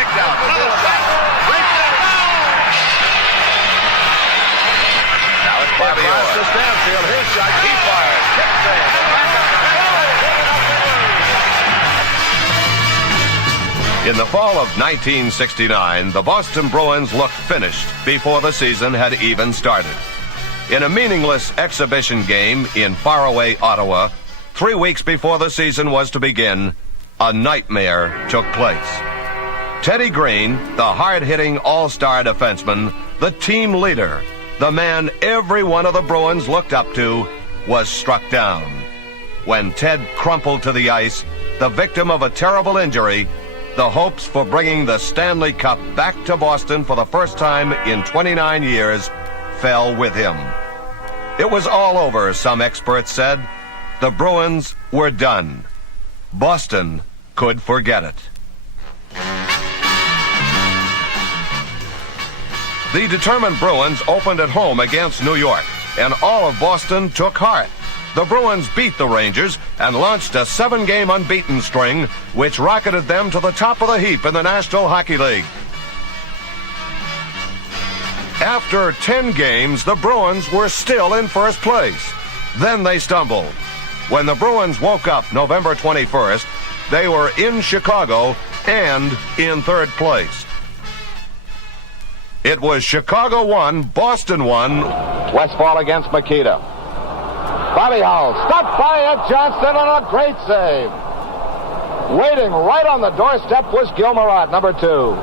Kicked out. Another shot. Right there. Now it's Bobby Orr. To Stanfield. His shot. He fires. Kick save. Back up. In the fall of 1969, the Boston Bruins looked finished before the season had even started. In a meaningless exhibition game in faraway Ottawa, 3 weeks before the season was to begin, a nightmare took place. Teddy Green, the hard-hitting all-star defenseman, the team leader, the man every one of the Bruins looked up to, was struck down. When Ted crumpled to the ice, the victim of a terrible injury, the hopes for bringing the Stanley Cup back to Boston for the first time in 29 years fell with him. It was all over, some experts said. The Bruins were done. Boston could forget it. The determined Bruins opened at home against New York, and all of Boston took heart. The Bruins beat the Rangers and launched a 7-game unbeaten string, which rocketed them to the top of the heap in the National Hockey League. After 10 games, the Bruins were still in first place. Then they stumbled. When the Bruins woke up November 21st, they were in Chicago and in third place. It was Chicago 1, Boston 1. Westfall against Makita. Bobby Hull, stopped by Ed Johnston on a great save. Waiting right on the doorstep was Gilmarot, number 2.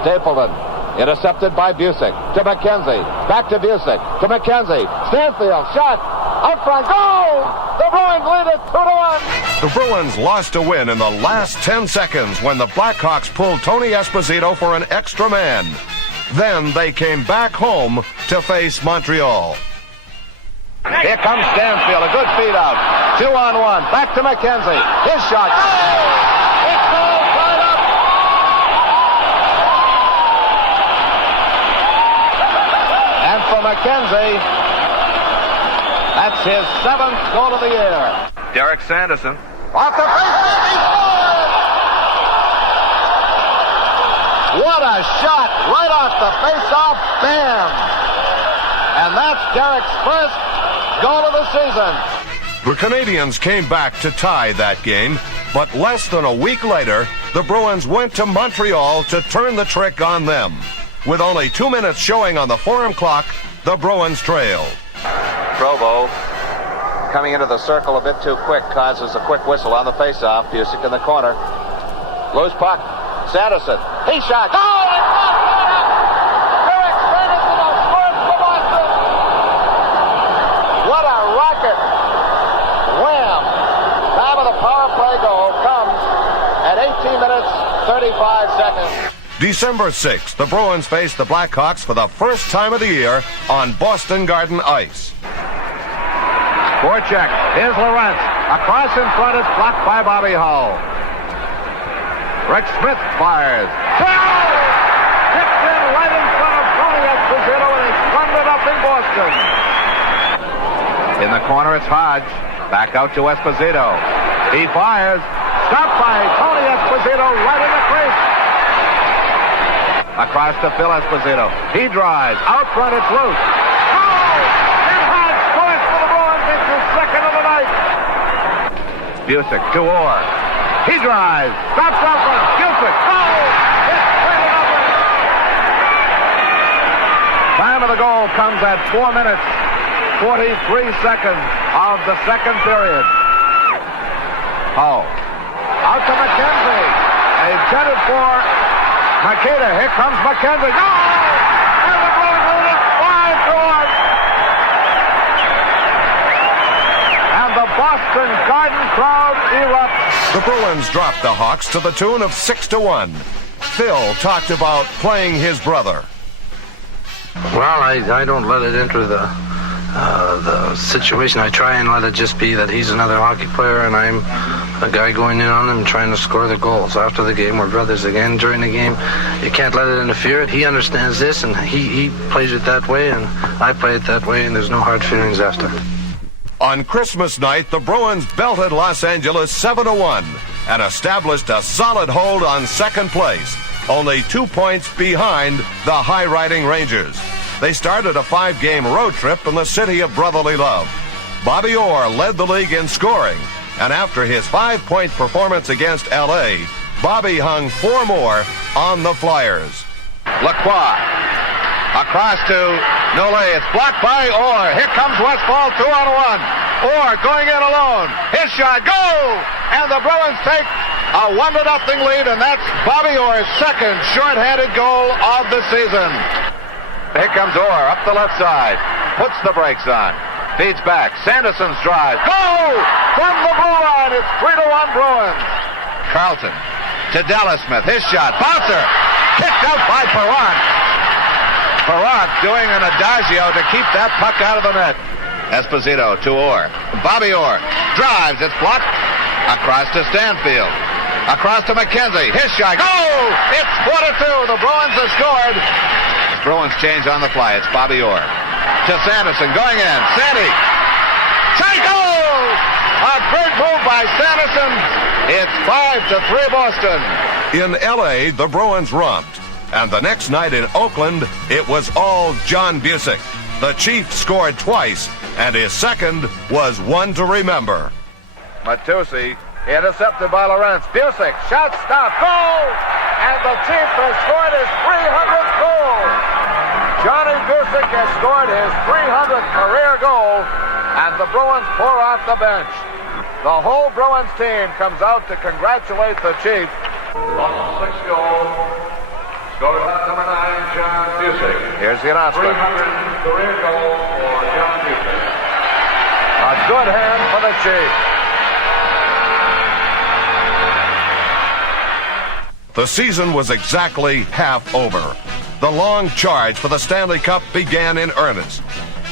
Stapleton, intercepted by Bucyk. To McKenzie, back to Bucyk. To McKenzie, Stanfield, shot, out front, goal! The Bruins lead it 2-1. The Bruins lost a win in the last 10 seconds when the Blackhawks pulled Tony Esposito for an extra man. Then they came back home to face Montreal. Here comes Stanfield, a good feed out. 2-on-1, back to McKenzie. His shot. It goes right up. And for McKenzie, that's his 7th goal of the year. Derek Sanderson. Off the faceoff, he scores! What a shot right off the faceoff, bam! And that's Derek's first goal of the season. The Canadians came back to tie that game, but less than a week later, the Bruins went to Montreal to turn the trick on them. With only 2 minutes showing on the Forum clock, the Bruins trailed. Provo coming into the circle a bit too quick, causes a quick whistle on the faceoff. Bucyk in the corner. Loose puck. Sanderson. He shot. Goal! It's not good up! Derek Sanderson has scored for Boston. What a rocket! Wham! Time of the power play goal comes at 18 minutes, 35 seconds. December 6th, the Bruins faced the Blackhawks for the first time of the year on Boston Garden ice. Forecheck. Here's Lawrence. Across in front, it's blocked by Bobby Hull. Rick Smith fires. Tipped in right in front of Tony Esposito, and it's 1-0 Boston. In the corner, it's Hodge. Back out to Esposito. He fires. Stopped by Tony Esposito right in the crease. Across to Phil Esposito. He drives. Out front, it's loose. Bucyk to Orr. He drives. Stops out front. Bucyk. Goal! It's 3-0. Time of the goal comes at 4 minutes, 43 seconds of the second period. Hull. Out to McKenzie. A jetted for Makita. Here comes McKenzie. Goal! And the Bruins lead it 5-1. And the Boston Garden crowd erupts. The Bruins dropped the Hawks to the tune of 6-1. Phil talked about playing his brother. Well, I don't let it enter the situation. I try and let it just be that he's another hockey player and I'm a guy going in on him trying to score the goals. After the game, we're brothers again. During the game, you can't let it interfere. He understands this and he plays it that way and I play it that way and there's no hard feelings after. On Christmas night, the Bruins belted Los Angeles 7-1, and established a solid hold on second place, only 2 points behind the high-riding Rangers. They started a 5-game road trip in the city of brotherly love. Bobby Orr led the league in scoring, and after his 5-point performance against L.A., Bobby hung 4 more on the Flyers. Lacroix. Across to Nole. It's blocked by Orr. Here comes Westfall, 2-on-1. Orr going in alone. His shot, goal! And the Bruins take a 1-0 lead, and that's Bobby Orr's second shorthanded goal of the season. Here comes Orr up the left side. Puts the brakes on. Feeds back. Sanderson's drive. Goal! From the blue line. It's 3-1 Bruins. Carlton to Dallas Smith. His shot. Bouncer. Kicked out by Perron. Perron doing an adagio to keep that puck out of the net. Esposito to Orr. Bobby Orr drives. It's blocked. Across to Stanfield. Across to McKenzie. His shot. Goal! It's 4-2. The Bruins have scored. Bruins change on the fly. It's Bobby Orr. To Sanderson, going in. Sandy. Say goal! A great move by Sanderson. It's 5-3 Boston. In L.A., the Bruins romped. And the next night in Oakland, it was all John Bucyk. The Chief scored twice, and his second was one to remember. Matusi intercepted by Lawrence. Bucyk, shot, stop, goal! And the Chief has scored his 300th goal. Johnny Bucyk has scored his 300th career goal, and the Bruins pour off the bench. The whole Bruins team comes out to congratulate the Chief. 6 goals. Scored number 9, John Bucyk. Here's the announcement. 300th career goal for John Bucyk. A good hand for the Chief. The season was exactly half over. The long charge for the Stanley Cup began in earnest.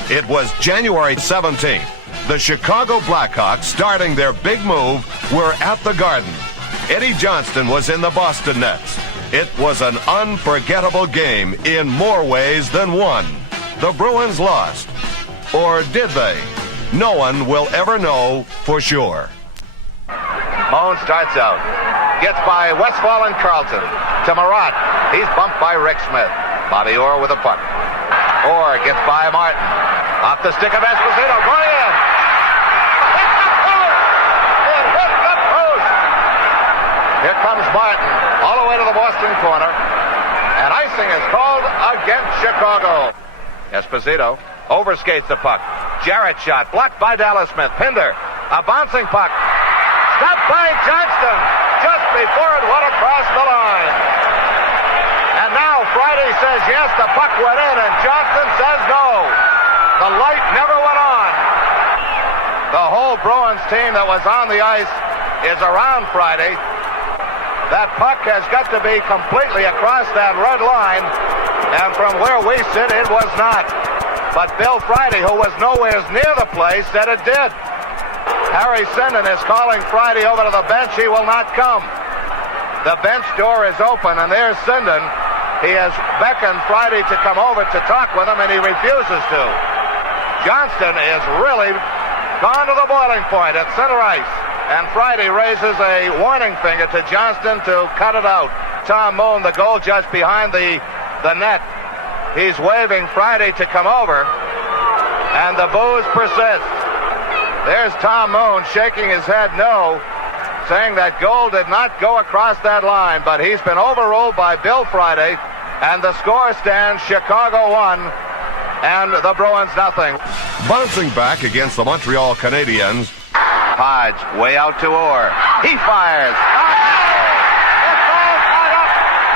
It was January 17th. The Chicago Blackhawks, starting their big move, were at the Garden. Eddie Johnston was in the Boston Nets. It was an unforgettable game in more ways than one. The Bruins lost. Or did they? No one will ever know for sure. Moan starts out. Gets by Westfall and Carlton. To Marat. He's bumped by Rick Smith. Bobby Orr with a puck. Orr gets by Martin. Off the stick of Esposito. Going in. Hit the post. It hit the post. Here comes Martin. All the way to the Boston corner. And icing is called against Chicago. Esposito overskates the puck. Jarrett shot. Blocked by Dallas Smith. Pinder. A bouncing puck. Stopped by Johnston. Just before it went across the line. And now Friday says yes, the puck went in, and Johnston says no. The light never went on. The whole Bruins team that was on the ice is around Friday. That puck has got to be completely across that red line, and from where we sit, it was not. But Bill Friday, who was nowhere near the place, said it did. Harry Sinden is calling Friday over to the bench. He will not come. The bench door is open, and there's Sinden. He has beckoned Friday to come over to talk with him, and he refuses to. Johnston is really gone to the boiling point at center ice, and Friday raises a warning finger to Johnston to cut it out. Tom Moon, the goal judge behind the net, he's waving Friday to come over, and the boos persist. There's Tom Moon shaking his head no, saying that goal did not go across that line, but he's been overruled by Bill Friday, and the score stands Chicago 1 and the Bruins nothing. Bouncing back against the Montreal Canadiens. Hodge way out to Orr. He fires. It's all tied up,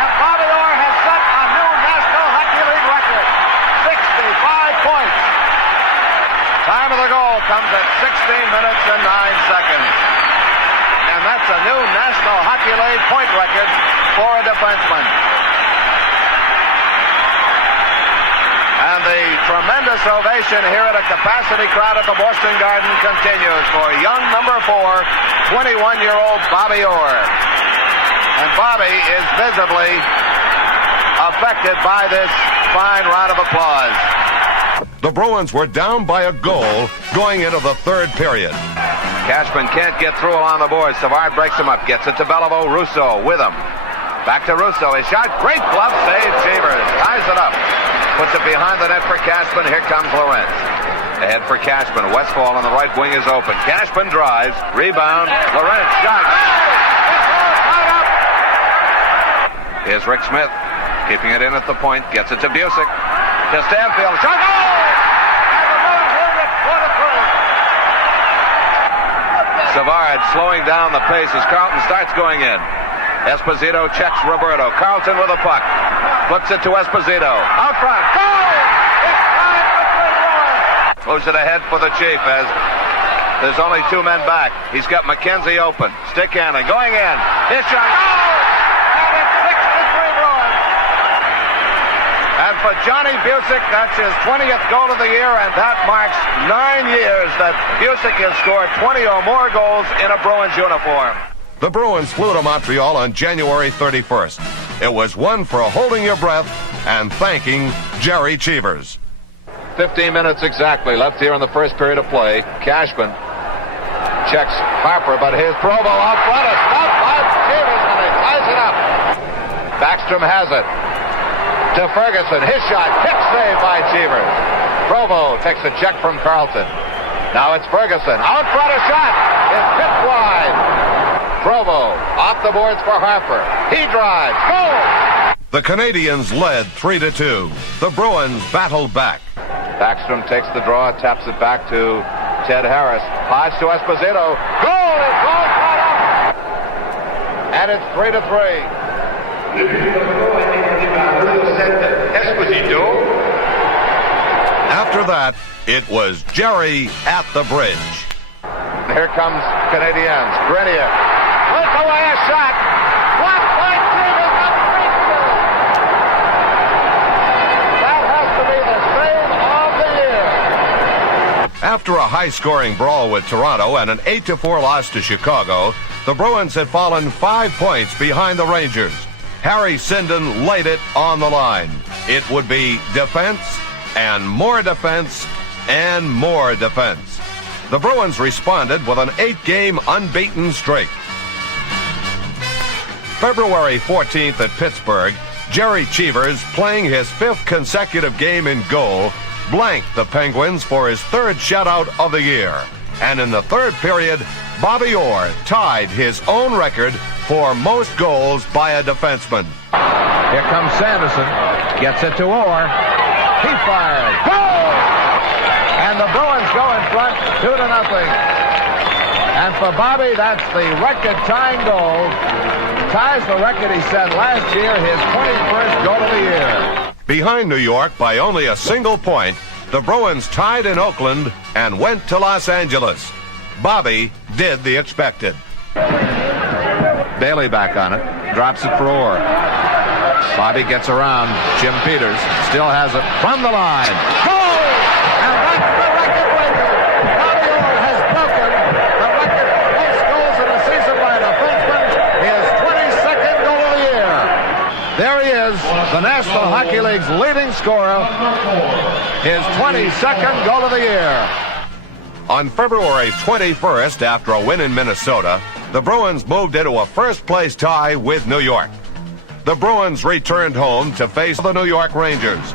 and Bobby Orr has set a new National Hockey League record. 65 points. Time of the goal comes at 16 minutes and 9 seconds. And that's a new National Hockey League point record for a defenseman. And the tremendous ovation here at a capacity crowd at the Boston Garden continues for young number 4, 21-year-old Bobby Orr. And Bobby is visibly affected by this fine round of applause. The Bruins were down by a goal going into the third period. Cashman can't get through along the boards. Savard breaks him up. Gets it to Beliveau. Russo with him. Back to Russo. His shot. Great glove save. Cheevers ties it up. Puts it behind the net for Cashman. Here comes Lorentz. Ahead for Cashman. Westfall on the right wing is open. Cashman drives. Rebound. Lorentz shot. Here's Rick Smith. Keeping it in at the point. Gets it to Bucyk. To Stanfield. Shot. Oh! Savard slowing down the pace as Carlton starts going in. Esposito checks Roberto. Carlton with a puck. Flips it to Esposito. Out front. Goal! It's time for 3-1. Moves it ahead for the Chief as there's only 2 men back. He's got McKenzie open. Stick handling. Going in. His shot. Goal! And it's 6-3 Bruins. And for Johnny Bucyk, that's his 20th goal of the year, and that marks 9 years that Bucyk has scored 20 or more goals in a Bruins uniform. The Bruins flew to Montreal on January 31st. It was one for holding your breath and thanking Gerry Cheevers. 15 minutes exactly left here in the first period of play. Cashman checks Harper, but his Provo out front is stopped by Cheevers, and he ties it up. Backstrom has it. To Ferguson. His shot. Kick save by Cheevers. Provo takes a check from Carlton. Now it's Ferguson. Out front a shot. It's tipped wide. Provo off the boards for Harper. He drives. Goal! The Canadians led 3-2. The Bruins battled back. Backstrom takes the draw, taps it back to Ted Harris. Hodge to Esposito. Goal! It's all caught up! And it's 3-3. After that, it was Gerry at the bridge. Here comes Canadiens. Grenier. Look away a shot. Blocked by Cheevers. That has to be the save of the year. After a high-scoring brawl with Toronto and an 8-4 loss to Chicago, the Bruins had fallen 5 points behind the Rangers. Harry Sinden laid it on the line. It would be defense and more defense and more defense. The Bruins responded with an 8-game unbeaten streak. February 14th at Pittsburgh, Gerry Cheevers, playing his 5th consecutive game in goal, blanked the Penguins for his 3rd shutout of the year. And in the 3rd period, Bobby Orr tied his own record for most goals by a defenseman. Here comes Sanderson. Gets it to Orr. He fires. Goal! And the Bruins go in front 2-0. And for Bobby, that's the record-tying goal. Ties the record he set last year, his 21st goal of the year. Behind New York by only a single point, the Bruins tied in Oakland and went to Los Angeles. Bobby did the expected. Bailey back on it. Drops it for Orr. Bobby gets around. Jim Peters still has it from the line. Goal! And that's the record breaker. Bobby Orr has broken the record for most goals in a season by a defenseman. His 22nd goal of the year. There he is, the National Hockey League's leading scorer. His 22nd goal of the year. On February 21st, after a win in Minnesota, the Bruins moved into a first-place tie with New York. The Bruins returned home to face the New York Rangers.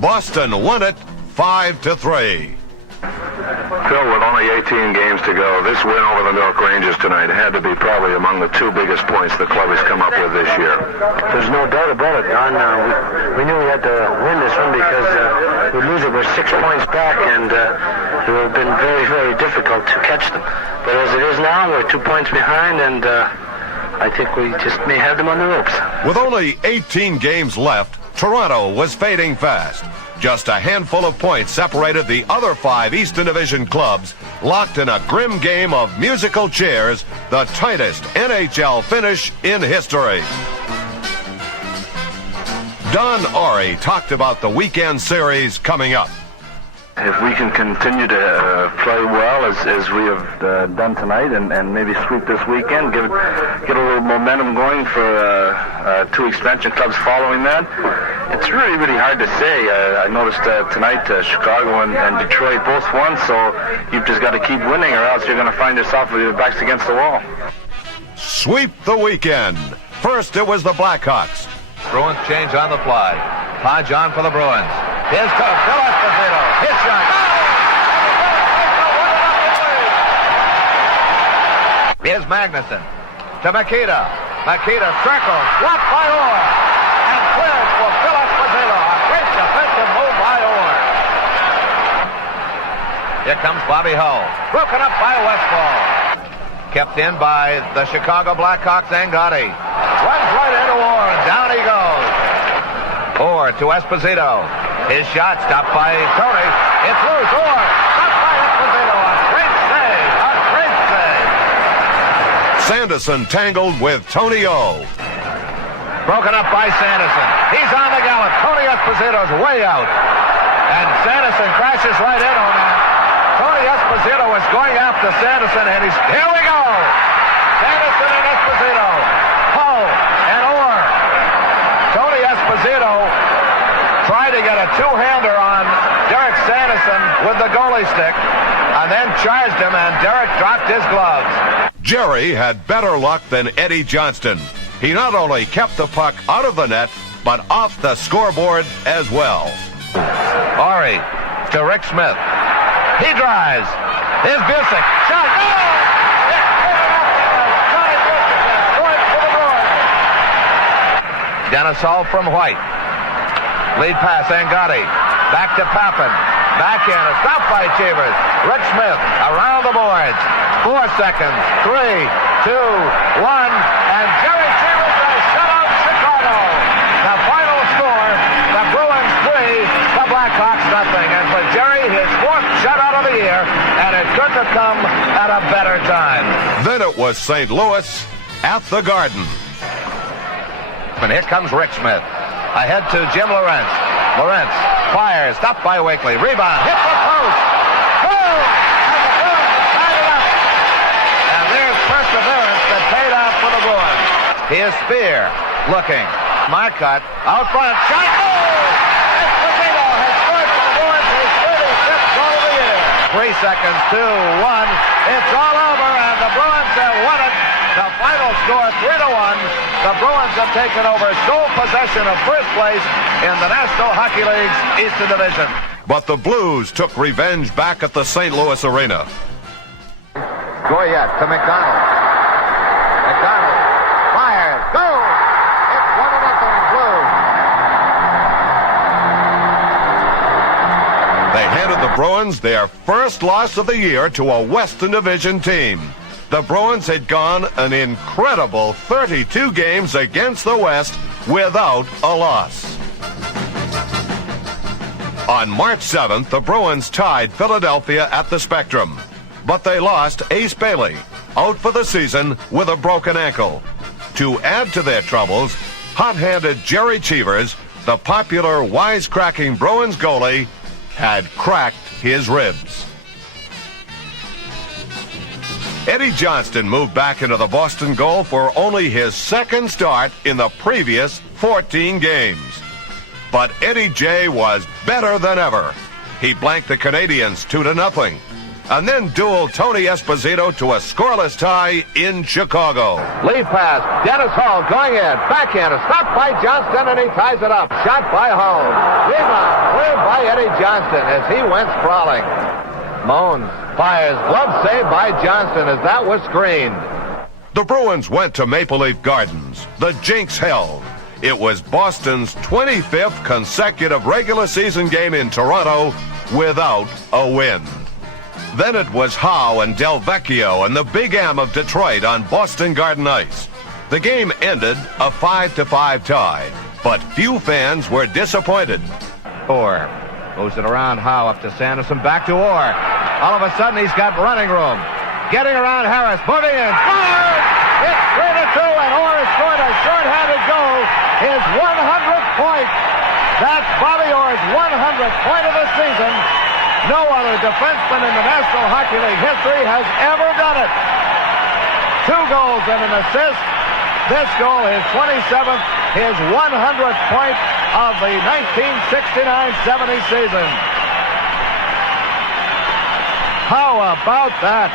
Boston won it 5-3. Phil, with only 18 games to go, this win over the New York Rangers tonight had to be probably among the 2 biggest points the club has come up with this year. There's no doubt about it, Don. We knew we had to win this one because we lose it. We're 6 points back, and it would have been very, very difficult to catch them. But as it is now, we're 2 points behind, and I think we just may have them on the ropes. With only 18 games left, Toronto was fading fast. Just a handful of points separated the other 5 Eastern Division clubs, locked in a grim game of musical chairs, the tightest NHL finish in history. Don Earle talked about the weekend series coming up. If we can continue to play well as we have done tonight and maybe sweep this weekend, get a little momentum going for 2 expansion clubs following that, it's really, really hard to say. I noticed tonight Chicago and Detroit both won, so you've just got to keep winning or else you're going to find yourself with your backs against the wall. Sweep the weekend. First, it was the Blackhawks. Bruins change on the fly. Hodge on for the Bruins. Here's Phil Esposito. His shot. Here's Magnuson to Makita. Makita circles. Blocked by Orr. And cleared for Phil Esposito. A great defensive move by Orr. Here comes Bobby Hull. Broken up by Westfall. Kept in by the Chicago Blackhawks, Angotti. Runs right into Orr, and down he goes. Orr to Esposito. His shot stopped by Tony. It's loose. Orr stopped by Esposito. A great save. A great save. Sanderson tangled with Tony O. Broken up by Sanderson. He's on the gallop. Tony Esposito's way out. And Sanderson crashes right in on that. Tony Esposito is going after Sanderson, and here we go! Sanderson and Esposito. Hull and Orr. Tony Esposito tried to get a two-hander on Derek Sanderson with the goalie stick, and then charged him, and Derek dropped his gloves. Gerry had better luck than Eddie Johnston. He not only kept the puck out of the net, but off the scoreboard as well. Ori to Rick Smith. He drives. Here's Bucyk. Shot. Oh! Johnny Bucyk is going for the Bruins. Dennis Hull from White. Lead pass, Angotti. Back to Pappen. Backhand. Stopped by Cheevers. Rick Smith around the boards. 4 seconds. 3, 2, 1. And Gerry Cheevers has shut out Chicago. The final score, the Bruins 3, the Blackhawks nothing. And for Gerry, his 4th shutout of the year, and it couldn't have come at a better time. Then it was St. Louis at the Garden. And here comes Rick Smith. Ahead to Jim Lorentz. Lorentz fires, stopped by Wakely. Rebound, hit the post. Boom! And the Bruins tied it up. And there's perseverance that paid off for the Bruins. Here's Spear looking. Marcotte out front. Shot. Oh! Esposito has scored for the Bruins his 35th goal of the year. 3 seconds, 2, 1. It's all over, and the Bruins have won it. The final score, 3-1. The Bruins have taken over sole possession of first place in the National Hockey League's Eastern Division. But the Blues took revenge back at the St. Louis Arena. Goyette to McDonald. McDonald fires. Goal! It's 1-0 Blues. They handed the Bruins their first loss of the year to a Western Division team. The Bruins had gone an incredible 32 games against the West without a loss. On March 7th, the Bruins tied Philadelphia at the Spectrum, but they lost Ace Bailey, out for the season with a broken ankle. To add to their troubles, hot-handed Gerry Cheevers, the popular wisecracking Bruins goalie, had cracked his ribs. Eddie Johnston moved back into the Boston goal for only his second start in the previous 14 games. But Eddie J was better than ever. He blanked the Canadians 2-0, and then dueled Tony Esposito to a scoreless tie in Chicago. Lead pass. Dennis Hull going in. Backhand. Stopped by Johnston, and he ties it up. Shot by Hull. Rebound. Cleared by Eddie Johnston as he went sprawling. Moans. Fires. Glove saved by Johnston as that was screened. The Bruins went to Maple Leaf Gardens. The jinx held. It was Boston's 25th consecutive regular season game in Toronto without a win. Then it was Howe and Del Vecchio and the Big M of Detroit on Boston Garden ice. The game ended a 5-5 tie, but few fans were disappointed. Orr moves it around. Howe up to Sanderson, back to Orr. All of a sudden, he's got running room. Getting around Harris, moving in. Fired! It's 3-2, and Orr has scored a short-handed goal. His 100th point. That's Bobby Orr's 100th point of the season. No other defenseman in the National Hockey League history has ever done it. 2 goals and an assist. This goal, his 27th, his 100th point of the 1969-70 season. How about that?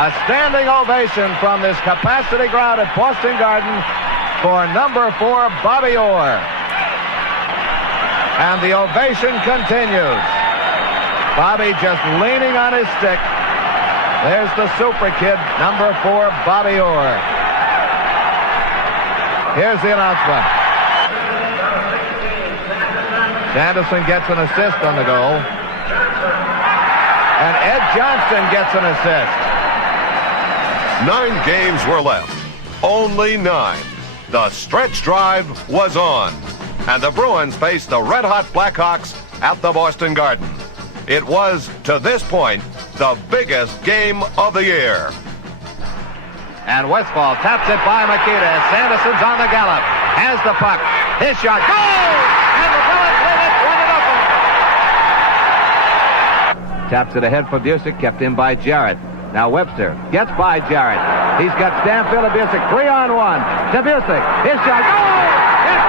A standing ovation from this capacity crowd at Boston Garden for number 4, Bobby Orr. And the ovation continues. Bobby just leaning on his stick. There's the super kid, number 4, Bobby Orr. Here's the announcement. Sanderson gets an assist on the goal. And Ed Johnston gets an assist. 9 games were left. Only 9. The stretch drive was on. And the Bruins faced the red-hot Blackhawks at the Boston Garden. It was, to this point, the biggest game of the year. And Westfall taps it by Makita. Sanderson's on the gallop. Has the puck. His shot. Goal! And the Bruins win it 1-0. Taps it ahead for Bucyk. Kept in by Jarrett. Now Webster gets by Jarrett. He's got Stanfield and Bucyk. 3-on-1 to Bucyk. His shot. Goal! It's 3-0.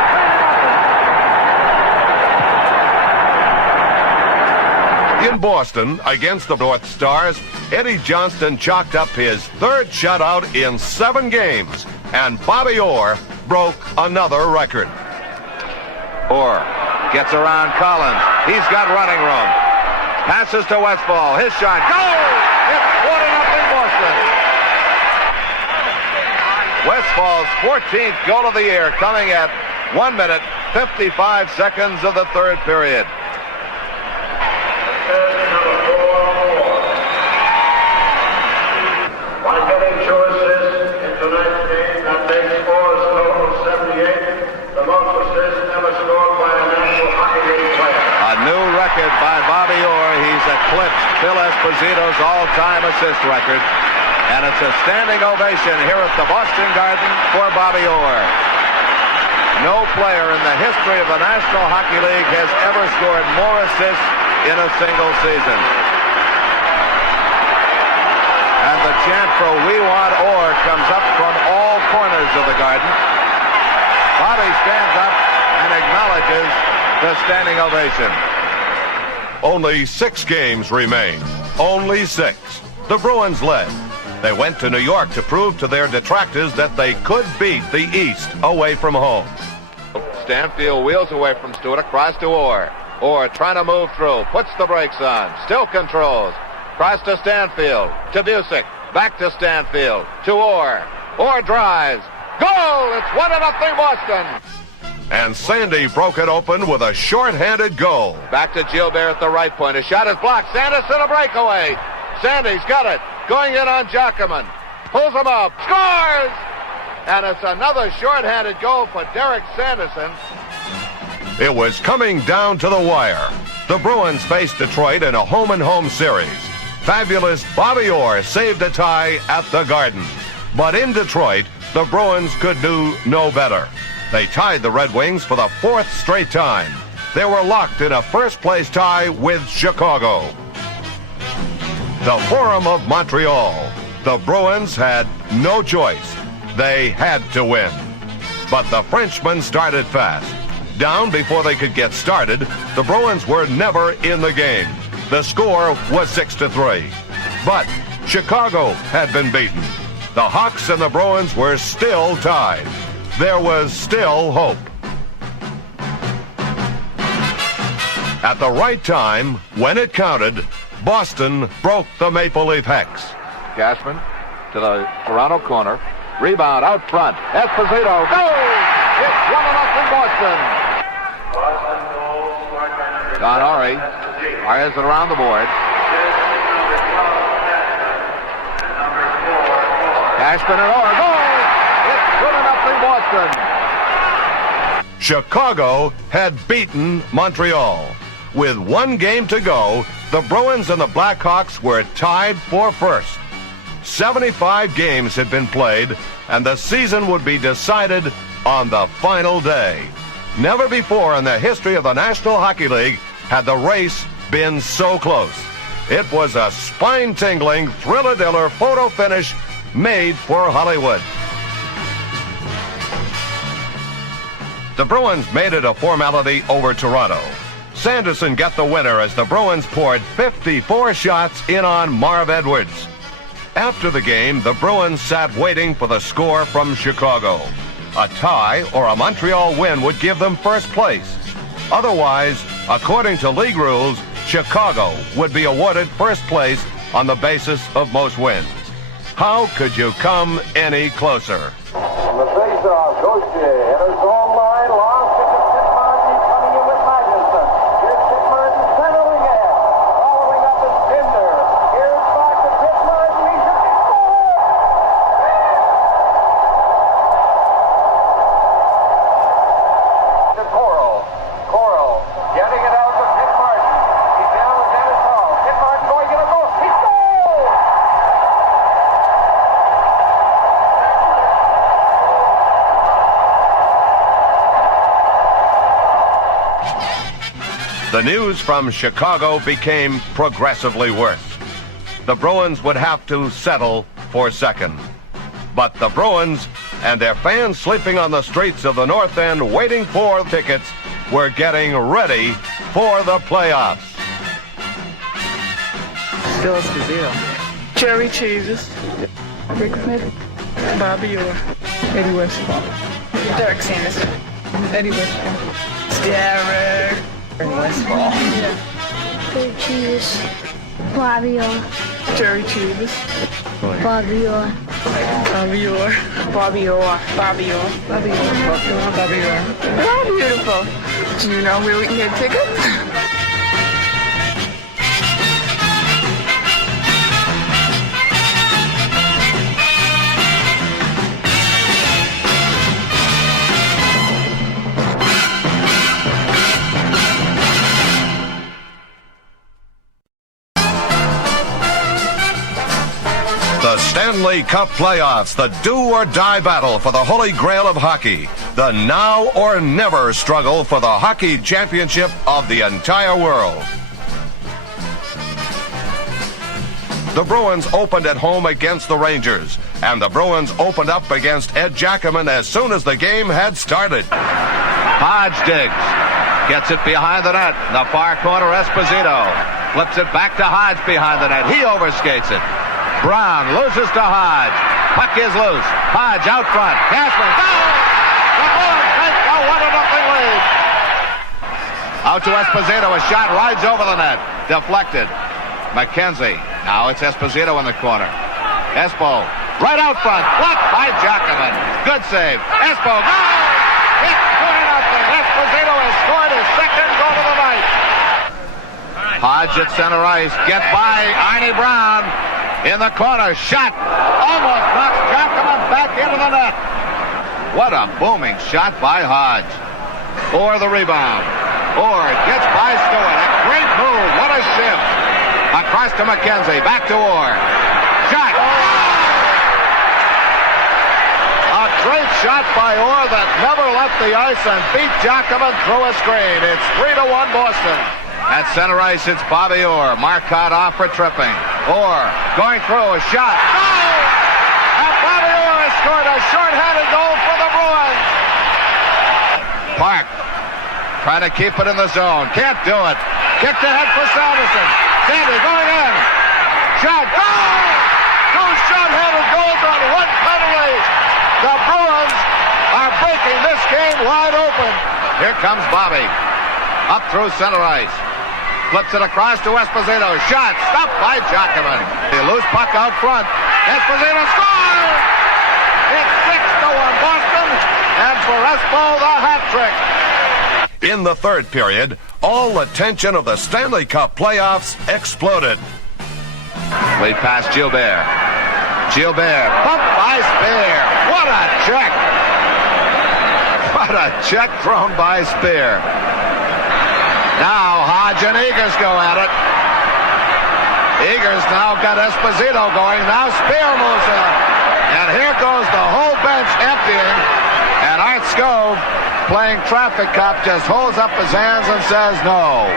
In Boston, against the North Stars, Eddie Johnston chalked up his 3rd shutout in 7 games, and Bobby Orr broke another record. Orr gets around Collins. He's got running room. Passes to Westfall. His shot. Goal! It's 4-0 Boston. Westfall's 14th goal of the year coming at 1 minute, 55 seconds of the 3rd period. By Bobby Orr, he's eclipsed Phil Esposito's all-time assist record, and it's a standing ovation here at the Boston Garden for Bobby Orr. No player in the history of the National Hockey League has ever scored more assists in a single season. And the chant for "We Want Orr" comes up from all corners of the Garden. Bobby stands up and acknowledges the standing ovation. Only 6 games remain. Only 6. The Bruins led. They went to New York to prove to their detractors that they could beat the East away from home. Stanfield wheels away from Stewart, across to Orr. Orr trying to move through, puts the brakes on, still controls. Cross to Stanfield, to Bucyk, back to Stanfield, to Orr. Orr drives. Goal! It's 1-0 Boston. And Sandy broke it open with a short-handed goal. Back to Gilbert at the right point. His shot is blocked. Sanderson a breakaway. Sandy's got it. Going in on Giacomin. Pulls him up. Scores! And it's another short-handed goal for Derek Sanderson. It was coming down to the wire. The Bruins faced Detroit in a home-and-home series. Fabulous Bobby Orr saved a tie at the Garden. But in Detroit, the Bruins could do no better. They tied the Red Wings for the 4th straight time. They were locked in a first-place tie with Chicago. The Forum of Montreal. The Bruins had no choice. They had to win. But the Frenchmen started fast. Down before they could get started, the Bruins were never in the game. The score was 6-3. But Chicago had been beaten. The Hawks and the Bruins were still tied. There was still hope. At the right time, when it counted, Boston broke the Maple Leaf hex. Cashman to the Toronto corner. Rebound out front. Esposito. Goal! It's 1-0 Boston. Don Earle fires it around the board. Cashman and Orr. Goal! It's 2-0 Boston. Chicago had beaten Montreal. With 1 game to go, the Bruins and the Blackhawks were tied for first. 75 games had been played, and the season would be decided on the final day. Never before in the history of the National Hockey League had the race been so close. It was a spine-tingling, thriller-diller photo finish made for Hollywood. The Bruins made it a formality over Toronto. Sanderson got the winner as the Bruins poured 54 shots in on Marv Edwards. After the game, the Bruins sat waiting for the score from Chicago. A tie or a Montreal win would give them first place. Otherwise, according to league rules, Chicago would be awarded first place on the basis of most wins. How could you come any closer? The face-off, Gauthier enters the home line, lost it to Pitmartin, coming in with Magnuson. Here's Pitmartin centering ahead. Following up is Binder. Here's back to Pitmartin. He's at the goal! To Coral. Coral getting it out to Pitmartin. He's down with Dennis Hall. Pitmartin going to get a goal. He's goal! The news from Chicago became progressively worse. The Bruins would have to settle for second. But the Bruins and their fans sleeping on the streets of the North End waiting for tickets were getting ready for the playoffs. Still Esposito. Gerry Cheevers. Rick Smith. Bobby Orr. Eddie Westfall. Derek Sanderson. Eddie Westfall. Derek Westfall. Gerry Cheevers. Bobby Orr. Gerry Cheevers. Bobby Orr. Bobby Orr. Bobby Orr. Bobby Orr. Bobby Orr. Bobby Orr. They're all beautiful. Do you know where we can get tickets? The Stanley Cup playoffs, the do-or-die battle for the holy grail of hockey. The now-or-never struggle for the hockey championship of the entire world. The Bruins opened at home against the Rangers, and the Bruins opened up against Ed Jackaman as soon as the game had started. Hodge digs. Gets it behind the net. In the far corner, Esposito. Flips it back to Hodge behind the net. He overskates it. Brown loses to Hodge. Puck is loose. Hodge out front. Cashman. Goal! The Bruins take a 1-0 lead. Out to Esposito. A shot rides over the net. Deflected. McKenzie. Now it's Esposito in the corner. Espo. Right out front. Blocked by Jackaman. Good save. Espo. Goal! It's 2-0. Esposito has scored his second goal of the night. Hodge at center ice. Get by Arnie Brown. In the corner, shot, almost knocks Jackaman back into the net. What a booming shot by Hodge. Orr the rebound. Orr gets by Stewart. A great move. What a shift. Across to McKenzie. Back to Orr. Shot. A great shot by Orr that never left the ice and beat Jackaman through a screen. It's 3-1 Boston. At center ice, it's Bobby Orr. Marcotte off for tripping. Orr going through a shot. Goal! And Bobby Orr has scored a short-handed goal for the Bruins. Park trying to keep it in the zone. Can't do it. Kicked ahead for Sanderson. Sandy going in. Shot. Goal! Two short-handed goals on one penalty. The Bruins are breaking this game wide open. Here comes Bobby. Up through center ice. Flips it across to Esposito. Shot stopped by Jackaman. The loose puck out front. Esposito scores! It's 6-1 Boston. And for Espo, the hat trick. In the third period, all the tension of the Stanley Cup playoffs exploded. Lead pass Gilbert. Gilbert bumped by Spear. What a check! What a check thrown by Spear. Now Hodge and Eagers go at it. Eagers now got Esposito going. Now Spear moves in. And here goes the whole bench emptying. And Art Skov, playing traffic cop, just holds up his hands and says no.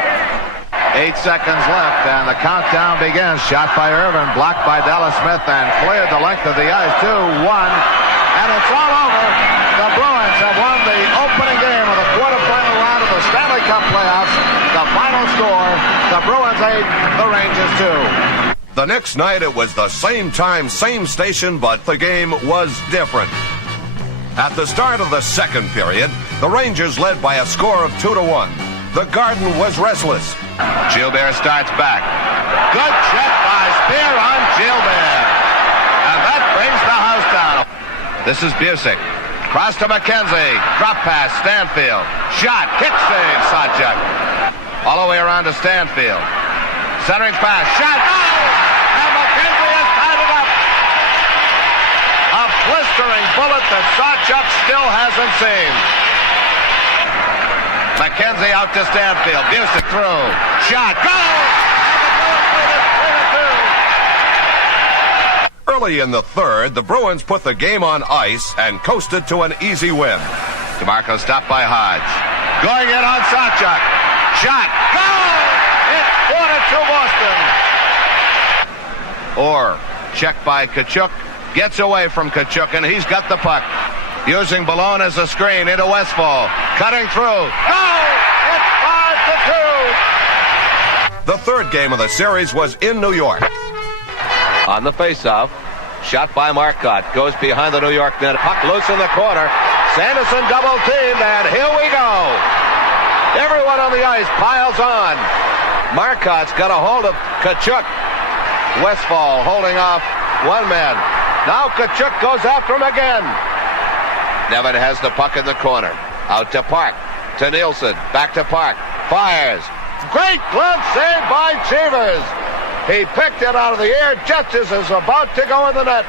8 seconds left, and the countdown begins. Shot by Irvin, blocked by Dallas Smith, and cleared the length of the ice. 2-1, and it's all over. The Bruins have won the opening game of the quarterfinal round of the Stanley Cup playoffs. The final score, the Bruins 8, the Rangers 2. The next night, it was the same time, same station, but the game was different. At the start of the second period, the Rangers led by a score of 2-1. The Garden was restless. Gilbert starts back. Good check by Spear on Gilbert. And that brings the house down. This is Bucyk. Cross to McKenzie. Drop pass, Stanfield. Shot, kick save, Sawchuk. All the way around to Stanfield. Centering pass, shot, goal! And McKenzie has tied it up. A blistering bullet that Sawchuk still hasn't seen. McKenzie out to Stanfield. Bucyk through. Shot. Goal! Early in the third, the Bruins put the game on ice and coasted to an easy win. DeMarco stopped by Hodge. Going in on Sawchuk. Shot. Goal! It's 4-2 Boston. Orr, checked by Tkachuk. Gets away from Tkachuk, and he's got the puck. Using Malone as a screen into Westfall. Cutting through. Goal! It's 5-2. The third game of the series was in New York. On the faceoff, shot by Marcotte. Goes behind the New York net. Puck loose in the corner. Sanderson double teamed, and here we go. Everyone on the ice piles on. Marcotte's got a hold of Tkachuk. Westfall holding off one man. Now Tkachuk goes after him again. Nevin has the puck in the corner. Out to Park. To Nielsen. Back to Park. Fires. Great glove save by Cheevers. He picked it out of the air just as it was about to go in the net.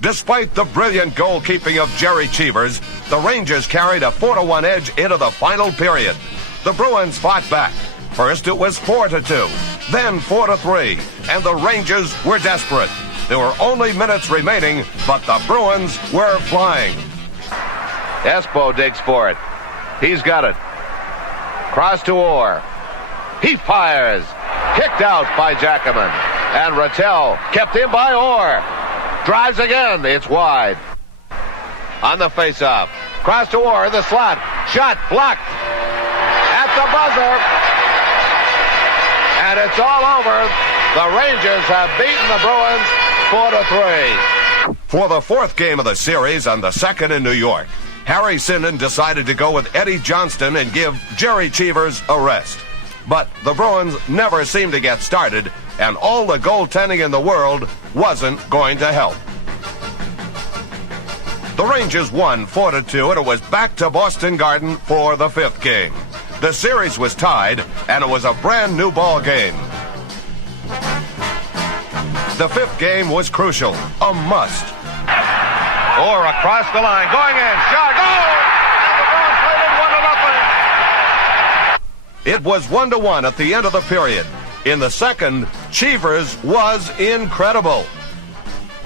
Despite the brilliant goalkeeping of Gerry Cheevers, the Rangers carried a 4-1 edge into the final period. The Bruins fought back. First it was 4-2, then 4-3, and the Rangers were desperate. There were only minutes remaining, but the Bruins were flying. Espo digs for it. He's got it. Cross to Orr. He fires. Kicked out by Jackman. And Rattel kept in by Orr. Drives again. It's wide. On the faceoff. Cross to Orr in the slot. Shot blocked. At the buzzer. And it's all over. The Rangers have beaten the Bruins 4-3. For the fourth game of the series and the second in New York, Harry Sinden decided to go with Eddie Johnston and give Gerry Cheevers a rest. But the Bruins never seemed to get started, and all the goaltending in the world wasn't going to help. The Rangers won 4-2, and it was back to Boston Garden for the fifth game. The series was tied, and it was a brand new ball game. The fifth game was crucial, a must. Orr across the line, going in, shot, goal! And the Bruins played it 1-0. It was 1-1 at the end of the period. In the second, Cheevers was incredible.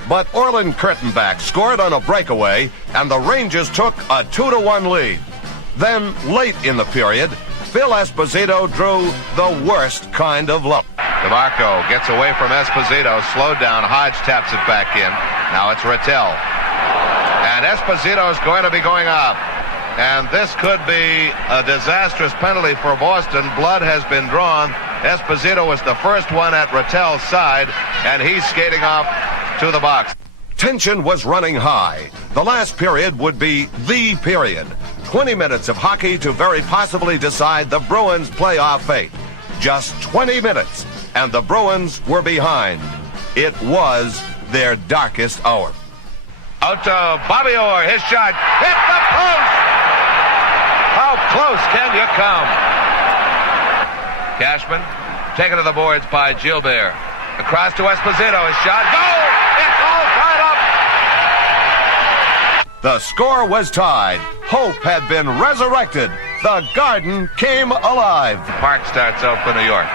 But Orland Kurtenbach scored on a breakaway, and the Rangers took a 2-1 lead. Then, late in the period, Phil Esposito drew the worst kind of luck. DeMarco gets away from Esposito, slowed down. Hodge taps it back in. Now it's Rattel. And Esposito is going to be going up. And this could be a disastrous penalty for Boston. Blood has been drawn. Esposito was the first one at Rattel's side, and he's skating off to the box. Tension was running high. The last period would be the period. 20 minutes of hockey to very possibly decide the Bruins' playoff fate. Just 20 minutes, and the Bruins were behind. It was their darkest hour. Out to Bobby Orr, his shot hit the post! How close can you come? Cashman taken to the boards by Gilbert. Across to Esposito, his shot, goal! It's all tied up! The score was tied. Hope had been resurrected. The Garden came alive. Park starts out for New York.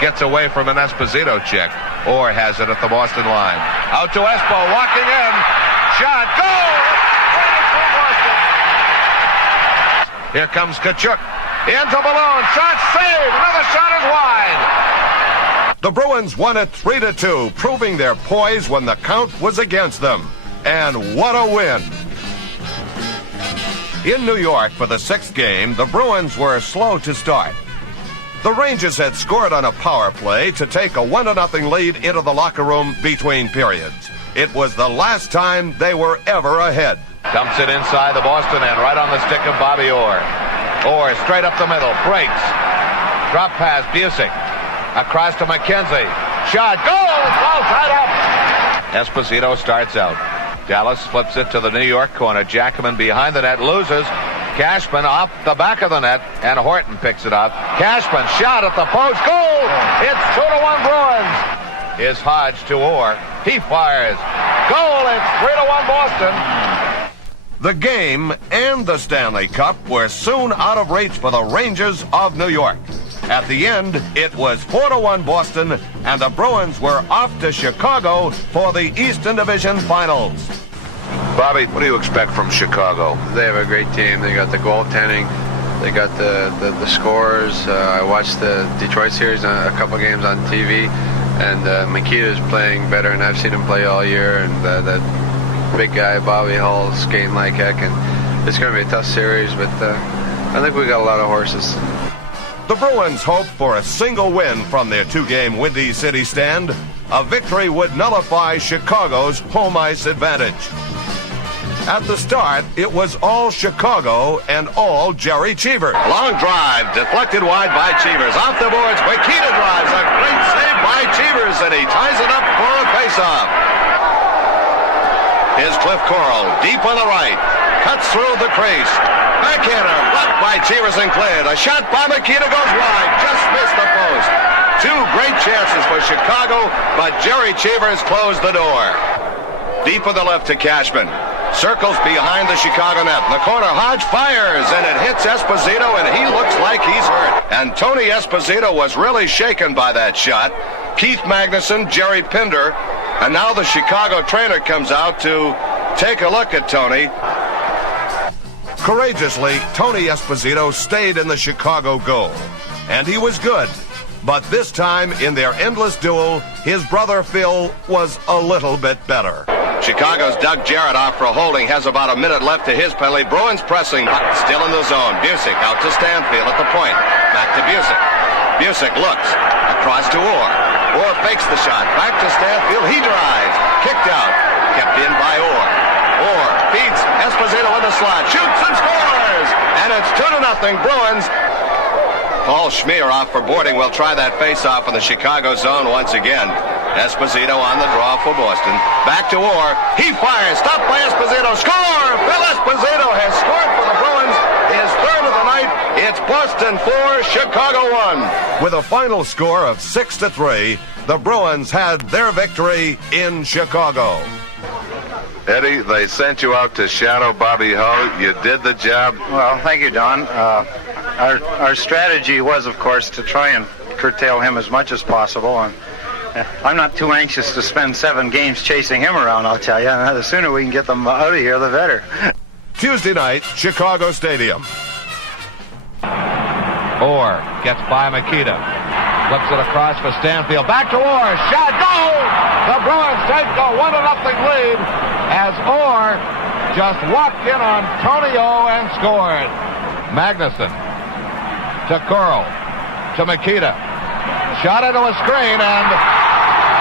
Gets away from an Esposito check. Orr has it at the Boston line. Out to Espo, walking in. Shot, goal! Here comes Tkachuk. Into Balloon. Shot saved. Another shot is wide. The Bruins won it 3-2, proving their poise when the count was against them. And what a win! In New York for the 6th game, the Bruins were slow to start. The Rangers had scored on a power play to take a 1-0 lead into the locker room between periods. It was the last time they were ever ahead. Dumps it inside the Boston end, right on the stick of Bobby Orr. Orr straight up the middle, breaks. Drop pass, Bucyk. Across to McKenzie. Shot, goal! Well tied up. Esposito starts out. Dallas flips it to the New York corner. Jackman behind the net, loses. Cashman off the back of the net, and Horton picks it up. Cashman shot at the post. Goal! It's 2-1 Bruins. Is Hodge to Orr. He fires. Goal! It's 3-1 Boston. The game and the Stanley Cup were soon out of reach for the Rangers of New York. At the end, it was 4-1 Boston, and the Bruins were off to Chicago for the Eastern Division Finals. Bobby, what do you expect from Chicago? They have a great team. They got the goaltending. They got the scores. I watched the Detroit series, a couple games on TV, and Makita's playing better, and I've seen him play all year. And that big guy, Bobby Hull's skating like heck, and it's going to be a tough series, but I think we got a lot of horses. The Bruins hoped for a single win from their 2-game Windy City stand. A victory would nullify Chicago's home ice advantage. At the start, it was all Chicago and all Gerry Cheevers. Long drive, deflected wide by Cheevers. Off the boards, Wakita drives. A great save by Cheevers, and he ties it up for a faceoff. Here's Cliff Coral, deep on the right. Cuts through the crease. Backhander, blocked by Cheevers and cleared. A shot by Makita goes wide. Just missed the post. 2 great chances for Chicago, but Gerry Cheevers closed the door. Deep on the left to Cashman. Circles behind the Chicago net. In the corner, Hodge fires, and it hits Esposito, and he looks like he's hurt. And Tony Esposito was really shaken by that shot. Keith Magnuson, Jerry Pinder, and now the Chicago trainer comes out to take a look at Tony. Courageously, Tony Esposito stayed in the Chicago goal. And he was good. But this time, in their endless duel, his brother Phil was a little bit better. Chicago's Doug Jarrett off for holding. Has about a minute left to his penalty. Bruins pressing. Still in the zone. Bucyk out to Stanfield at the point. Back to Bucyk. Bucyk looks. Across to Orr. Orr fakes the shot. Back to Stanfield. He drives. Kicked out. Kept in by Orr. Orr feeds Esposito in the slot. Shoots and scores! And it's 2-0 Bruins. Paul Schmier off for boarding. Will try that face-off in the Chicago zone once again. Esposito on the draw for Boston. Back to Orr. He fires. Stopped by Esposito. Score! Phil Esposito has scored for the Bruins. His 3rd of the night. It's Boston 4, Chicago 1. With a final score of 6-3, the Bruins had their victory in Chicago. Eddie, they sent you out to shadow Bobby Hull. You did the job. Well, thank you, Don. Our strategy was, of course, to try and curtail him as much as possible. And I'm not too anxious to spend 7 games chasing him around, I'll tell you. The sooner we can get them out of here, the better. Tuesday night, Chicago Stadium. Orr gets by Makita. Flips it across for Stanfield. Back to Orr. Shot. Goal! The Bruins take a 1-0 lead as Orr just walked in on Tony O and scored. Magnuson to Coral. To Makita. Shot into a screen and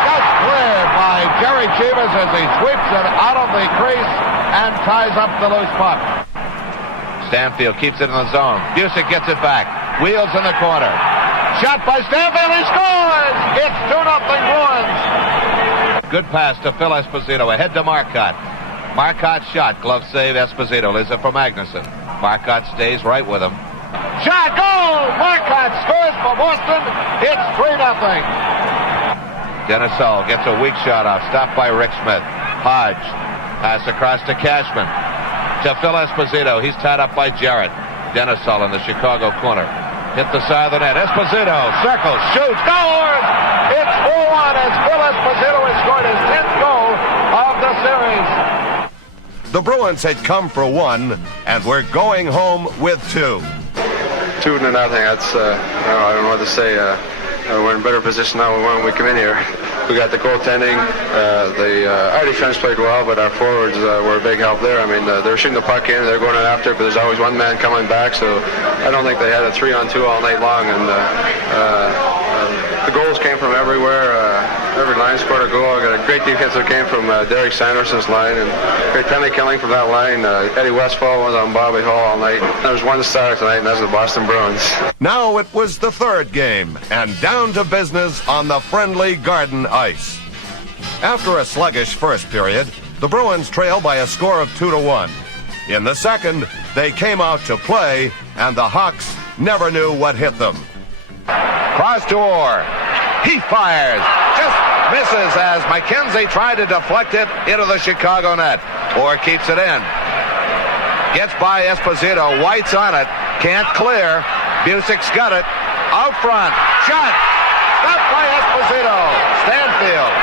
just cleared by Gerry Cheevers as he sweeps it out of the crease and ties up the loose puck. Stanfield keeps it in the zone. Bucyk gets it back. Wheels in the corner. Shot by Stanfield. He scores! It's 2-0 Bruins. Good pass to Phil Esposito. Ahead to Marcotte. Marcotte's shot. Glove save. Esposito leaves it for Magnuson. Marcotte stays right with him. Shot. Goal! Marcotte scores for Boston. It's 3-0. Denisol gets a weak shot off. Stopped by Rick Smith. Hodge. Pass across to Cashman. To Phil Esposito. He's tied up by Jarrett. Denisol in the Chicago corner. Hit the side of the net. Esposito circles, shoots, scores! It's 4-1 as Phil Esposito has scored his 10th goal of the series. The Bruins had come for 1 and were going home with 2. 2-0. That's I don't know what to say. We're in a better position now when we come in here. We got the goaltending. Our defense played well, but our forwards were a big help there. I mean, they're shooting the puck in, they're going in after, but there's always one man coming back. So I don't think they had a 3-on-2 all night long. And the goals came from everywhere. Every line scored a goal. I got a great defensive game from Derek Sanderson's line, and great penalty killing from that line. Eddie Westfall was on Bobby Hall all night. There's one star tonight, and that's the Boston Bruins. Now it was the third game, and down to business on the friendly Garden ice. After a sluggish first period, the Bruins trailed by a score of 2-1. In the second, they came out to play, and the Hawks never knew what hit them. Cross to Orr. He fires. Just misses as McKenzie tried to deflect it into the Chicago net. Orr keeps it in. Gets by Esposito. White's on it. Can't clear. Bucyk's got it. Out front. Shot. Stopped by Esposito. Stanfield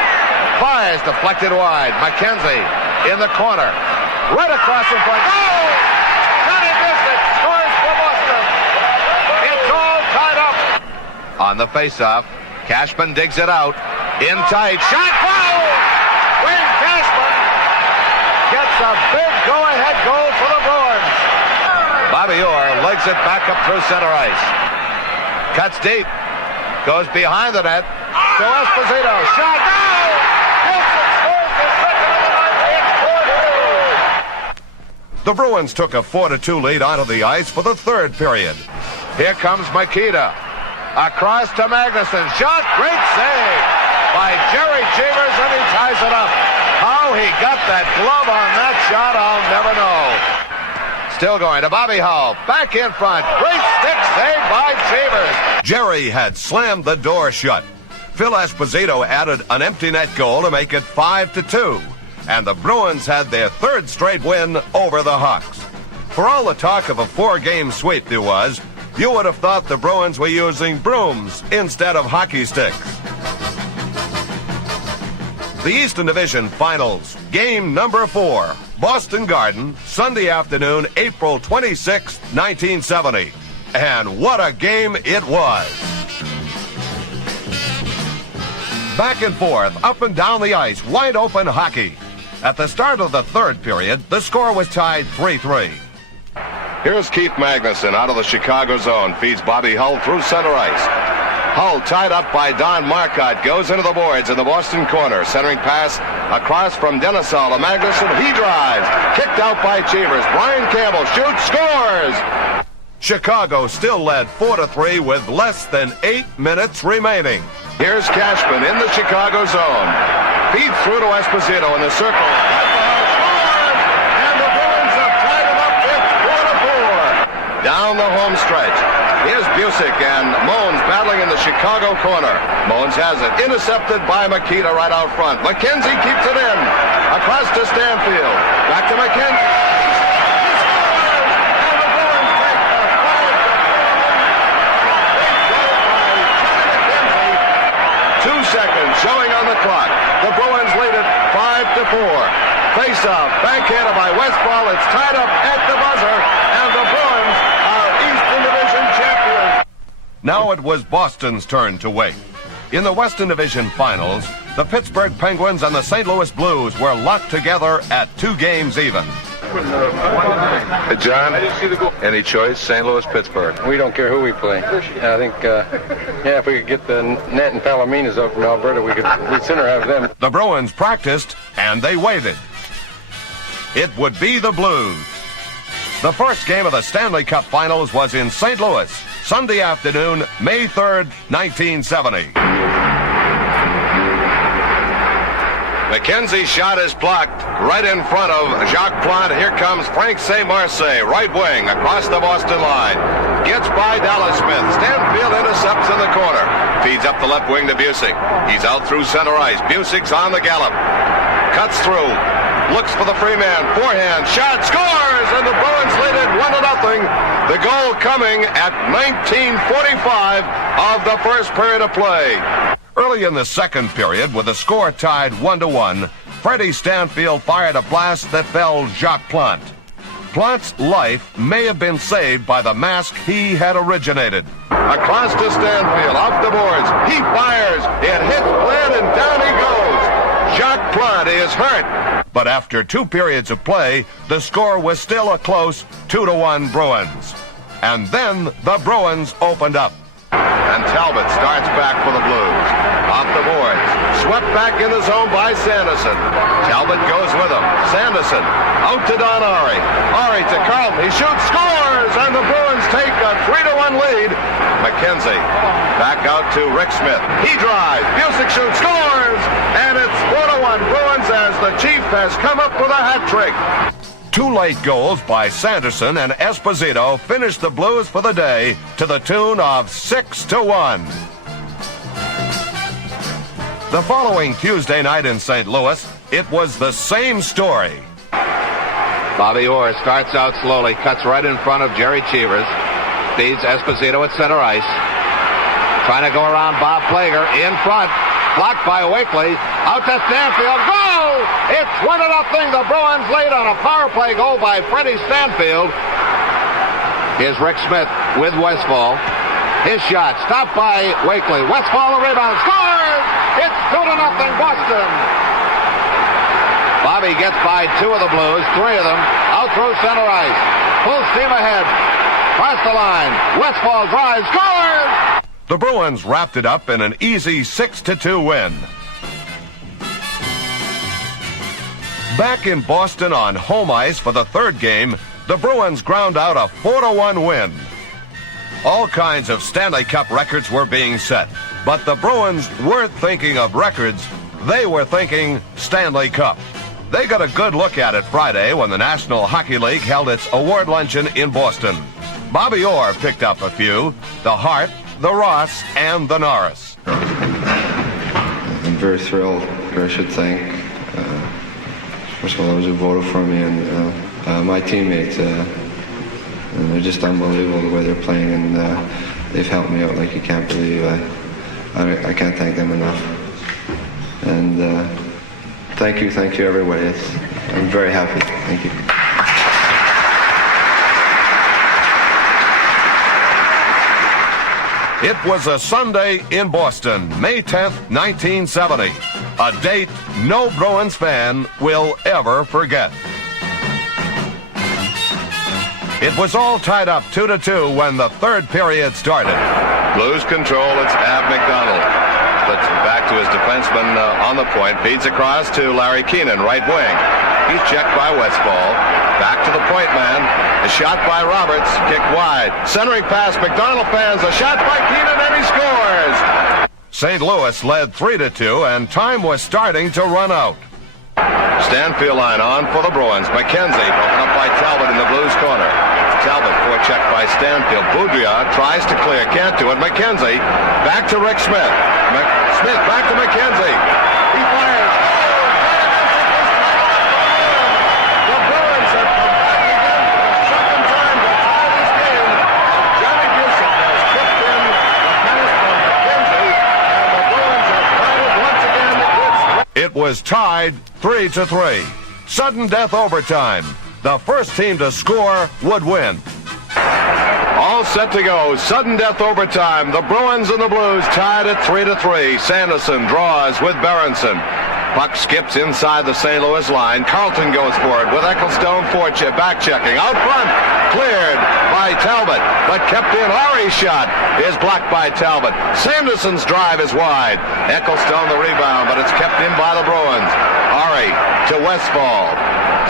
fires, deflected wide. McKenzie in the corner. Right across in front. Goal! Johnny Bucyk scores for Boston. It's all tied up. On the faceoff, Cashman digs it out. In tight. Shot foul! Wayne Cashman gets a big go-ahead goal for the Bruins. Bobby Orr legs it back up through center ice. Cuts deep. Goes behind the net to Esposito. Shot. No! Bucyk scores the second of the night. It's 4-2. The Bruins took a 4-2 lead onto the ice for the third period. Here comes Makita. Across to Magnuson. Shot. Great save by Gerry Cheevers, and he ties it up. How he got that glove on that shot, I'll never know. Still going to Bobby Hull. Back in front. Great stick save by Cheevers. Gerry had slammed the door shut. Phil Esposito added an empty net goal to make it 5-2. And the Bruins had their third straight win over the Hawks. For all the talk of a 4-game sweep there was, you would have thought the Bruins were using brooms instead of hockey sticks. The Eastern Division Finals, game number 4, Boston Garden, Sunday afternoon, April 26, 1970. And what a game it was. Back and forth, up and down the ice, wide open hockey. At the start of the third period, the score was tied 3-3. Here's Keith Magnuson out of the Chicago zone, feeds Bobby Hull through center ice. Hull tied up by Don Marcotte, goes into the boards in the Boston corner. Centering pass across from Denisall to Magnuson. He drives. Kicked out by Cheevers. Brian Campbell shoots, scores! Chicago still led 4-3 with less than 8 minutes remaining. Here's Cashman in the Chicago zone. Feeds through to Esposito in the circle. And the Bruins have tied him up. It's 4-4. Down the home stretch. Here's Bucyk and Moans battling in the Chicago corner. Moans has it. Intercepted by Makita right out front. McKenzie keeps it in. Across to Stanfield. Back to McKenzie. And the Bruins take the 5-2. 2 seconds showing on the clock. The Bruins lead it 5-4. Face-off. Backhanded by Westfall. It's tied up at the buzzer. And the Bruins are Eastern Division champions. Now it was Boston's turn to wait. In the Western Division Finals, the Pittsburgh Penguins and the St. Louis Blues were locked together at 2 games even. Hey, John, any choice? St. Louis, Pittsburgh. We don't care who we play. I think, if we could get the Net and Palominas up from Alberta, we'd sooner have them. The Bruins practiced, and they waited. It would be the Blues. The first game of the Stanley Cup Finals was in St. Louis, Sunday afternoon, May 3rd, 1970. McKenzie's shot is blocked right in front of Jacques Plante. Here comes Frank Saint-Marseille, right wing, across the Boston line. Gets by Dallas Smith. Stanfield intercepts in the corner. Feeds up the left wing to Bucyk. He's out through center ice. Busyk's on the gallop. Cuts through. Looks for the free man. Forehand. Shot. Scores! And the Bruins lead it 1-0. The goal coming at 19:45 of the first period of play. Early in the second period, with the score tied 1-1, Freddie Stanfield fired a blast that felled Jacques Plante. Plant's life may have been saved by the mask he had originated. Across to Stanfield, off the boards. He fires. It hits Plant, and down he goes. Jacques Plant is hurt. But after 2 periods of play, the score was still a close 2-1 Bruins. And then the Bruins opened up. And Talbot starts back for the Blues. Off the boards. Swept back in the zone by Sanderson. Talbot goes with him. Sanderson out to Don Earle. Earle to Carlton. He shoots, scores, and the Bruins take a 3-1 lead. McKenzie back out to Rick Smith. He drives. Bucyk shoots, scores, and it's 4-1 Bruins as the Chief has come up with a hat trick. 2 late goals by Sanderson and Esposito finished the Blues for the day to the tune of 6-1. The following Tuesday night in St. Louis, it was the same story. Bobby Orr starts out slowly, cuts right in front of Gerry Cheevers, feeds Esposito at center ice. Trying to go around Bob Plager in front. Blocked by Wakely. Out to Stanfield. Goal! It's 1-0. The Bruins lead on a power play goal by Freddie Stanfield. Here's Rick Smith with Westfall. His shot stopped by Wakely. Westfall the rebound. Scores! It's 2-0 Boston. Bobby gets by 2 of the Blues, 3 of them, out through center ice. Full steam ahead. Across the line. Westfall drives. Scores! The Bruins wrapped it up in an easy 6-2 win. Back in Boston on home ice for the 3rd game, the Bruins ground out a 4-1 win. All kinds of Stanley Cup records were being set, but the Bruins weren't thinking of records, they were thinking Stanley Cup. They got a good look at it Friday when the National Hockey League held its award luncheon in Boston. Bobby Orr picked up a few, the Hart, the Ross, and the Norris. I'm very thrilled. I should thank, first of all, those who voted for me and my teammates. And they're just unbelievable the way they're playing, and they've helped me out like you can't believe. I can't thank them enough. And thank you everybody. I'm very happy. Thank you. It was a Sunday in Boston, May 10th, 1970. A date no Bruins fan will ever forget. It was all tied up 2-2 when the 3rd period started. Blues control, it's Ab McDonald. Flips it back to his defenseman on the point. Feeds across to Larry Keenan, right wing. He's checked by Westfall. Back to the point man. A shot by Roberts. Kicked wide. Centering pass. McDonald fans. A shot by Keenan, and he scores. St. Louis led 3-2, and time was starting to run out. Stanfield line on for the Bruins. McKenzie broken up by Talbot in the Blues corner. Talbot forechecked by Stanfield. Boudria tries to clear. Can't do it. McKenzie back to Rick Smith. Smith back to McKenzie. He fires. The Bruins have come back again for the 2nd time to tie this game. Johnny Bucyk has kicked in the pass from McKenzie, and the Bruins have tied it once again. It was tied 3-3. Sudden death overtime. The first team to score would win. All set to go. Sudden death overtime. The Bruins and the Blues tied at 3-3. Sanderson draws with Berenson. Puck skips inside the St. Louis line. Carlton goes for it with Ecclestone back checking. Out front. Cleared by Talbot, but kept in. Ari's shot is blocked by Talbot. Sanderson's drive is wide. Ecclestone the rebound, but it's kept in by the Bruins. Ari to Westfall.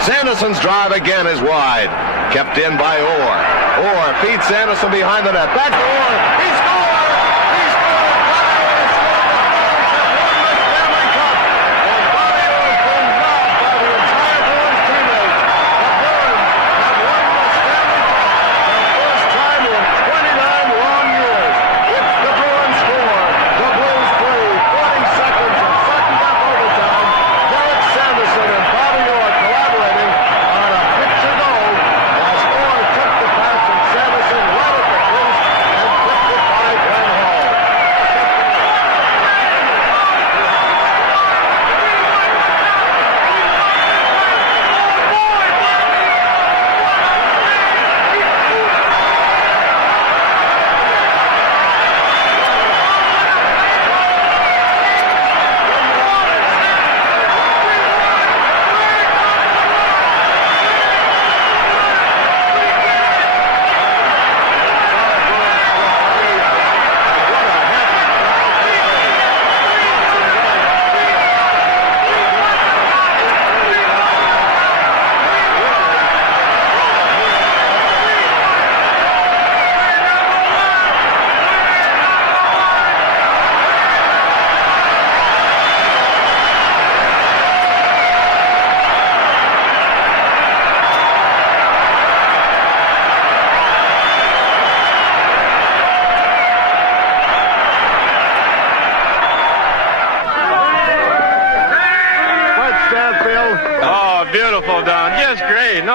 Sanderson's drive again is wide. Kept in by Orr. Orr feeds Sanderson behind the net. Back to Orr. He scored! He scored! Stanley Cup. And Bobby Orr has been loved by the entire Bruins teammates. The Bruins have won the Stanley Cup the first time in 29 long years. It's the Bruins 4, the Blues 3. 40 seconds of sudden death overtime. Derek Sanderson and Bobby Orr collaborating on a picture goal as Orr took the pass from Sanderson right at the crease and kicked it by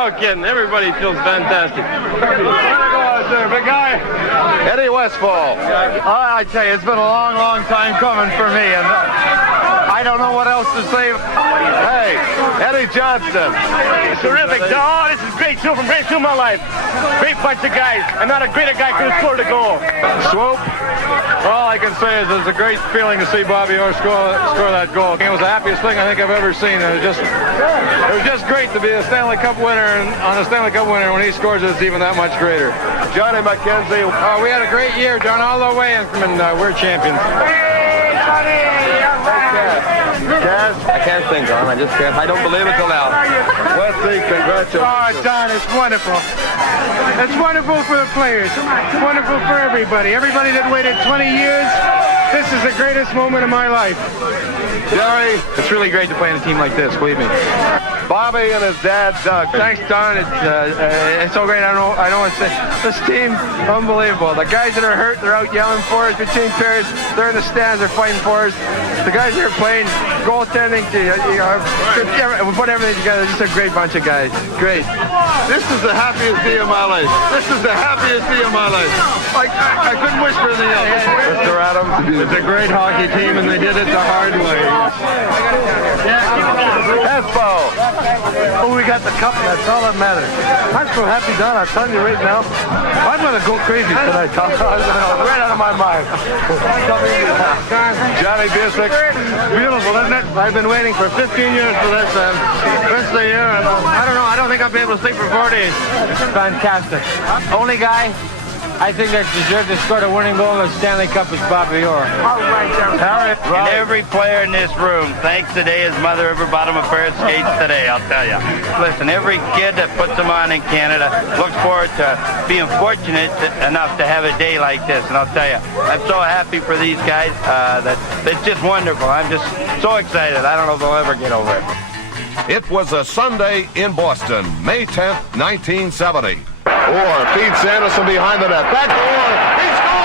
No kidding. Everybody feels fantastic. Big guy. Eddie Westfall. I tell you, it's been a long, long time coming for me, and I don't know what else to say. Hey, Eddie Johnston. Terrific. Oh, this is great too, from great through my life. Great bunch of guys. And not a greater guy could have scored a goal. Swoop. All I can say is it's a great feeling to see Bobby Orr score that goal. It was the happiest thing I think I've ever seen. It was just great to be a Stanley Cup winner, and on a Stanley Cup winner, when he scores, it's even that much greater. Johnny McKenzie. We had a great year, John, all the way, and we're champions. Cass? I can't think, Don. I just can't. I don't believe it till now. Wesley, congratulations. Oh, Don, it's wonderful. It's wonderful for the players. It's wonderful for everybody. Everybody that waited 20 years, this is the greatest moment of my life. Gerry? It's really great to play in a team like this, believe me. Bobby and his dad, Doug. Thanks, Don. It's so great. I don't know what to say. This team, unbelievable. The guys that are hurt, they're out yelling for us between periods. They're in the stands, they're fighting for us. The guys that are playing, goaltending, we put everything together. Just a great bunch of guys. Great. This is the happiest day of my life. This is the happiest day of my life. I couldn't wish for anything else. Mr. Adams, it's a great hockey team, and they did it the hard way. Espo. Oh, we got the cup, and that's all that matters. I'm so happy, Don. I'm telling you right now, I'm going to go crazy tonight, Tom. Right out of my mind. Johnny Bucyk. Beautiful, isn't it? I've been waiting for 15 years for this. First the year, and I don't know. I don't think I'll be able to sleep for 4 days. Fantastic. Only guy I think that deserved to score the winning goal in the Stanley Cup is Bobby Orr. Harry, and every player in this room thanks today his mother ever bought him a pair of skates today, I'll tell you. Listen, every kid that puts them on in Canada looks forward to being fortunate enough to have a day like this. And I'll tell you, I'm so happy for these guys that it's just wonderful. I'm just so excited. I don't know if they'll ever get over it. It was a Sunday in Boston, May 10th, 1970. Orr feeds Sanderson behind the net. Back to Orr. He scores!